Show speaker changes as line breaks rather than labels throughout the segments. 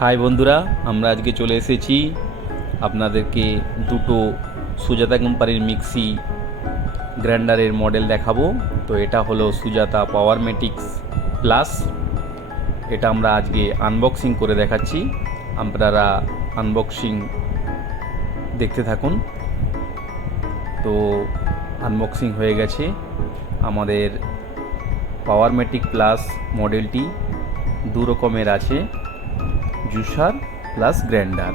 High বন্ধুরা, আমরা আজকে চলে এসেছি আপনাদেরকে দুটো সুজাতা কোম্পানির মিক্সি গ্রাইন্ডারের মডেল দেখাবো। তো এটা হলো সুজাতা পাওয়ার ম্যাটিক্স প্লাস। এটা আমরা আজকে আনবক্সিং করে দেখাচ্ছি। আপনারা আনবক্সিং দেখতে থাকুন। তো আনবক্সিং হয়ে গেছে আমাদের পাওয়ার ম্যাটিক প্লাস মডেলটি। দু রকমের আছে। জুসার প্লাস গ্রাইন্ডার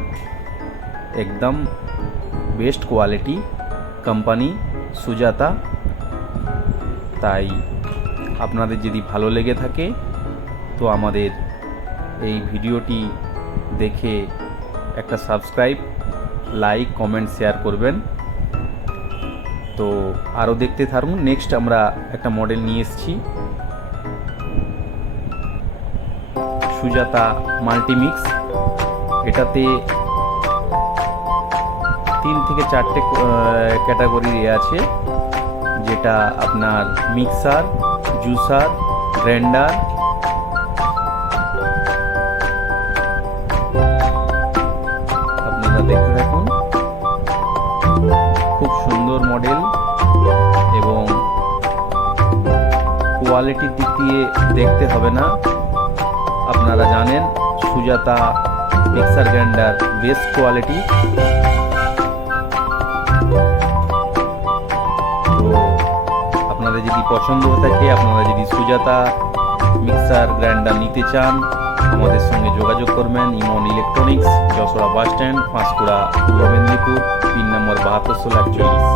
একদম বেস্ট কোয়ালিটি কোম্পানি সুজাতা। তাই আপনাদের যদি ভালো লেগে থাকে, তো আমাদের এই ভিডিওটি দেখে একটা সাবস্ক্রাইব, লাইক, কমেন্ট, শেয়ার করবেন। তো আরও দেখতে থাকুন। নেক্সট আমরা একটা মডেল নিয়ে এসেছি। সুজাতা মাল্টিমিক্স। এটাতে তিন থেকে চারটে ক্যাটাগরি আছে, যেটা আপনার মিক্সার, জুসার, গ্রাইন্ডার। আপনারা দেখতে থাকুন। খুব সুন্দর মডেল এবং কোয়ালিটির দিক দিয়ে দেখতে হবে না। আপনারা জানেন, Sujata mixer grinder best quality তো আপনাদের যদি পছন্দ হয়ে থাকে, আপনারা যদি সুজাতা মিক্সার গ্রাইন্ডার নিতে চান, আমাদের সঙ্গে যোগাযোগ করবেন Emon electronics, Jashora bus stand, Panskura Purba Medinipur pin নম্বর বাহাত্তর ষোলো একচল্লিশ।